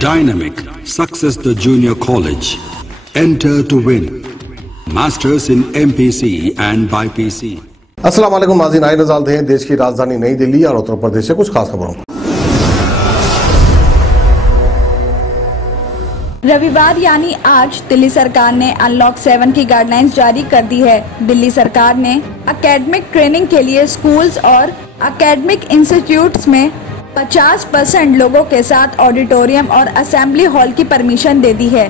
Dynamic Success the Junior College. Enter to win. Masters in MPC and BPC. अस्सलाम वालेकुम नाज़रीन, आए नज़र डालते हैं देश की राजधानी नई दिल्ली और उत्तर प्रदेश से कुछ खास खबरों। रविवार यानी आज दिल्ली सरकार ने अनलॉक 7 की गाइडलाइंस जारी कर दी है। दिल्ली सरकार ने एकेडमिक ट्रेनिंग के लिए स्कूल्स और एकेडमिक इंस्टीट्यूट्स में 50% लोगों के साथ ऑडिटोरियम और असेंबली हॉल की परमिशन दे दी है।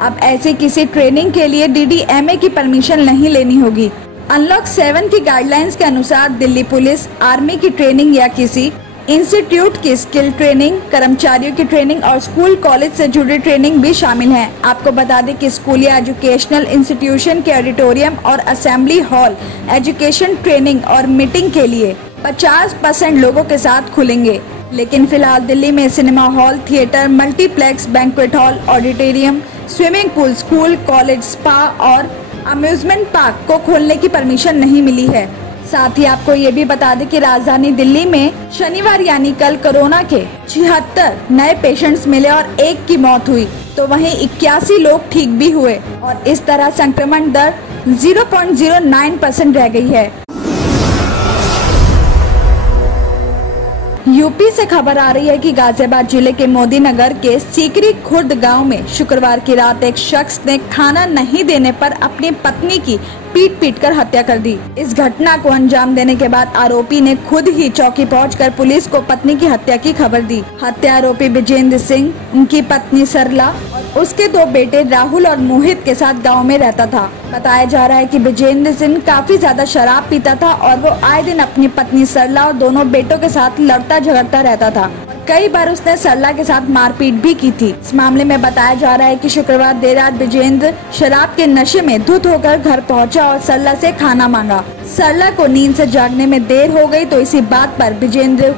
अब ऐसे किसी ट्रेनिंग के लिए DDMA की परमिशन नहीं लेनी होगी। अनलॉक 7 की गाइडलाइंस के अनुसार दिल्ली पुलिस, आर्मी की ट्रेनिंग या किसी इंस्टीट्यूट की स्किल ट्रेनिंग, कर्मचारियों की ट्रेनिंग और स्कूल कॉलेज से जुड़ी ट्रेनिंग भी शामिल है। आपको बता दें कि स्कूल या एजुकेशनल इंस्टीट्यूशन के ऑडिटोरियम और असेंबली हॉल एजुकेशन ट्रेनिंग और मीटिंग के लिए 50% लोगों के साथ खुलेंगे। लेकिन फिलहाल दिल्ली में cinema hall, theatre, multiplex, banquet hall, auditorium, swimming pool, school, college, spa और अम्यूजमेंट पार्क को खोलने की परमिशन नहीं मिली है। साथ ही आपको ये भी बता दें कि राजधानी दिल्ली में शनिवार यानी कल कोरोना के 76 नए पेशेंट्स मिले और एक की मौत हुई, तो वहीं 81 लोग ठीक भी हुए और इस तरह संक्रमण दर 0.09% रह गई है। यूपी से खबर आ रही है कि गाजियाबाद जिले के मोदी नगर के सीकरी खुर्द गांव में शुक्रवार की रात एक शख्स ने खाना नहीं देने पर अपनी पत्नी की पीट कर हत्या कर दी। इस घटना को अंजाम देने के बाद आरोपी ने खुद ही चौकी पहुंचकर पुलिस को पत्नी की हत्या की खबर दी। हत्या आरोपी विजेंद्र सिंह, उनकी पत्नी सरला और उसके 2 बेटे राहुल और मोहित के साथ गांव में रहता था। बताया जा रहा है कि विजेंद्र सिंह काफी ज्यादा शराब पीता था और वो आए दिन अपनी पत्नी सरला और दोनों बेटों के साथ लड़ता झगड़ता रहता था। कई बार उसने सरला के साथ मारपीट भी की थी। इस मामले में बताया जा रहा है कि शुक्रवार देर रात विजेंद्र शराब के नशे में धुत होकर घर पहुंचा और सरला से खाना मांगा। सरला को नींद से जागने में देर हो गई, तो इसी बात पर विजेंद्र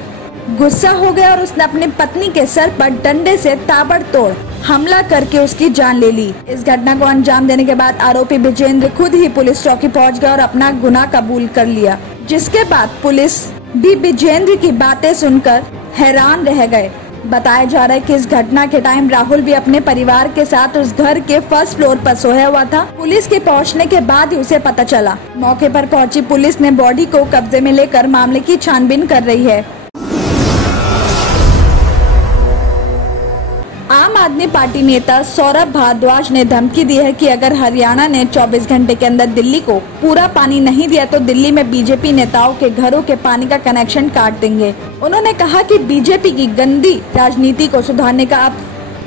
गुस्सा हो गया और उसने अपनी पत्नी के सर पर डंडे से ताबड़तोड़ हमला करके उसकी जान ले ली। इस घटना को अंजाम देने के बाद आरोपी विजेंद्र खुद ही पुलिस चौकी पहुंच गया और अपना गुनाह कबूल कर लिया, जिसके बाद पुलिस भी विजेंद्र की बातें सुनकर हैरान रह गए। बताया जा रहा है कि इस घटना के टाइम राहुल भी अपने परिवार के साथ उस घर के फर्स्ट फ्लोर पर सोया हुआ था। पुलिस के पहुंचने के बाद ही उसे पता चला। मौके पर पहुंची पुलिस ने बॉडी को कब्जे में लेकर मामले की छानबीन कर रही है। आम आदमी पार्टी नेता सौरभ भारद्वाज ने धमकी दी है कि अगर हरियाणा ने 24 घंटे के अंदर दिल्ली को पूरा पानी नहीं दिया तो दिल्ली में बीजेपी नेताओं के घरों के पानी का कनेक्शन काट देंगे। उन्होंने कहा कि बीजेपी की गंदी राजनीति को सुधारने का अब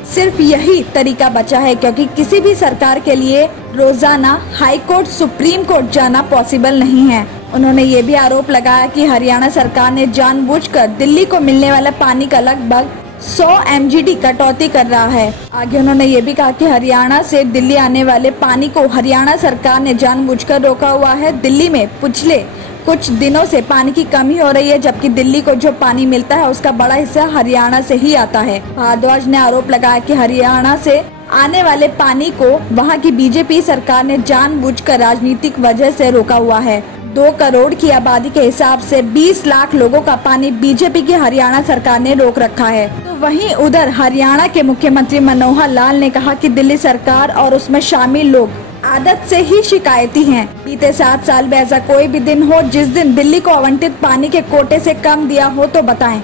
सिर्फ यही तरीका बचा है, क्योंकि किसी भी सरकार के लिए रोजाना हाई कोर्ट, सुप्रीम कोर्ट जाना पॉसिबल नहीं है। उन्होंने ये भी आरोप लगाया कि हरियाणा सरकार ने जानबूझकर दिल्ली को मिलने वाला पानी का लगभग 100 MGD कटौती कर रहा है। आगे उन्होंने ये भी कहा कि हरियाणा से दिल्ली आने वाले पानी को हरियाणा सरकार ने जानबूझकर रोका हुआ है। दिल्ली में पिछले कुछ दिनों से पानी की कमी हो रही है, जबकि दिल्ली को जो पानी मिलता है उसका बड़ा हिस्सा हरियाणा से ही आता है। भारद्वाज ने आरोप लगाया कि हरियाणा से आने वाले पानी को वहां की बीजेपी सरकार ने जानबूझकर राजनीतिक वजह से रोका हुआ है। 2 करोड़ की आबादी के हिसाब से 20 लाख लोगों का पानी बीजेपी की हरियाणा सरकार ने रोक रखा है। तो वहीं उधर हरियाणा के मुख्यमंत्री मनोहर लाल ने कहा कि दिल्ली सरकार और उसमें शामिल लोग आदत से ही शिकायती हैं। बीते 7 साल में ऐसा कोई भी दिन हो जिस दिन दिल्ली को आवंटित पानी के कोटे से कम दिया हो तो बताएं।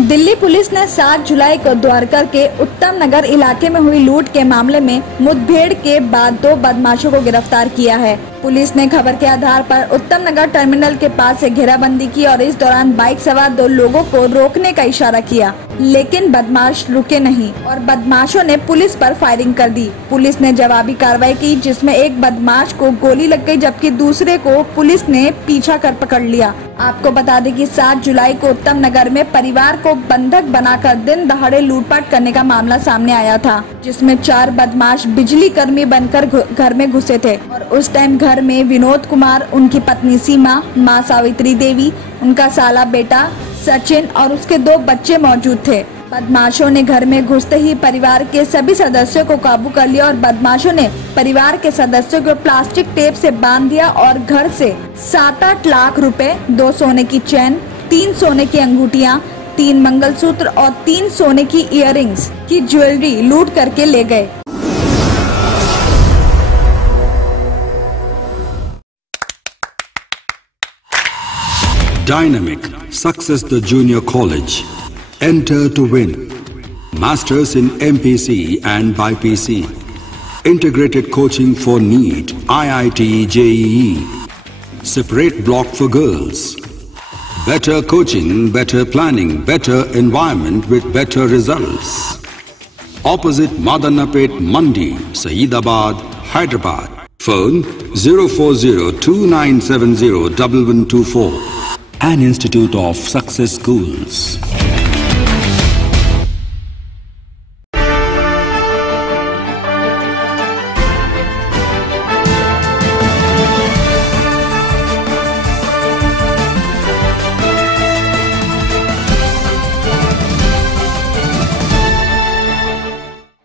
दिल्ली पुलिस ने 7 जुलाई को द्वारका के उत्तम नगर इलाके में हुई लूट के मामले में मुठभेड़ के बाद 2 बदमाशों को गिरफ्तार किया है। पुलिस ने खबर के आधार पर उत्तम नगर टर्मिनल के पास से घेराबंदी की और इस दौरान बाइक सवार 2 लोगों को रोकने का इशारा किया, लेकिन बदमाश रुके नहीं और बदमाशों ने पुलिस पर फायरिंग कर दी। पुलिस ने जवाबी कार्रवाई की, जिसमें एक बदमाश को गोली लग गई, जबकि दूसरे को पुलिस ने पीछा कर पकड़ लिया। आपको बता दें कि 7 जुलाई को उत्तम नगर में परिवार को बंधक बनाकर दिन दहाड़े लूटपाट करने का मामला सामने आया था, जिसमें 4 बदमाश बिजली कर्मी बनकर घर में घुसे थे और उस टाइम घर में विनोद कुमार, उनकी पत्नी सीमा, मां सावित्री देवी, उनका साला बेटा सचिन और उसके 2 बच्चे मौजूद थे। बदमाशों ने घर में घुसते ही परिवार के सभी सदस्यों को काबू कर लिया और बदमाशों ने परिवार के सदस्यों को प्लास्टिक टेप से बांध दिया और घर से 7-8 लाख रुपए, 2 सोने की चैन, 3 सोने की अंगूठियां, 3 मंगलसूत्र और 3 सोने की इयररिंग्स की ज्वेलरी लूट करके ले गए। Dynamic Success the Junior College. Enter to win. Masters in MPC and BPC. Integrated coaching for NEET, IIT, JEE. Separate block for girls. Better coaching, better planning, better environment with better results. Opposite Madanapet Mandi, Saeedabad, Hyderabad. Phone 04029701124. An Institute of Success Schools.